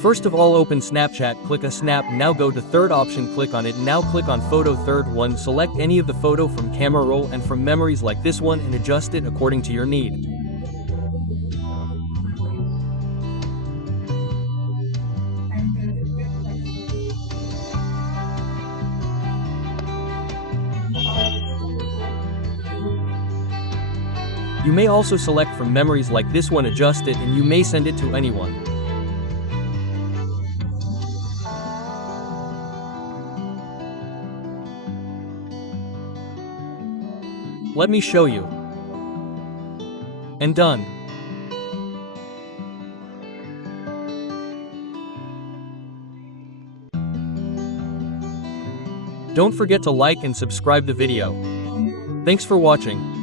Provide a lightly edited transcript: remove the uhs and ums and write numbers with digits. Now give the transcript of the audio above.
First of all, open Snapchat, click a snap, now go to third option, click on it, now click on photo, third one, select any of the photo from camera roll and from memories like this one and adjust it according to your need. You may also select from memories like this one, adjust it, and you may send it to anyone. Let me show you. And done. Don't forget to like and subscribe the video. Thanks for watching.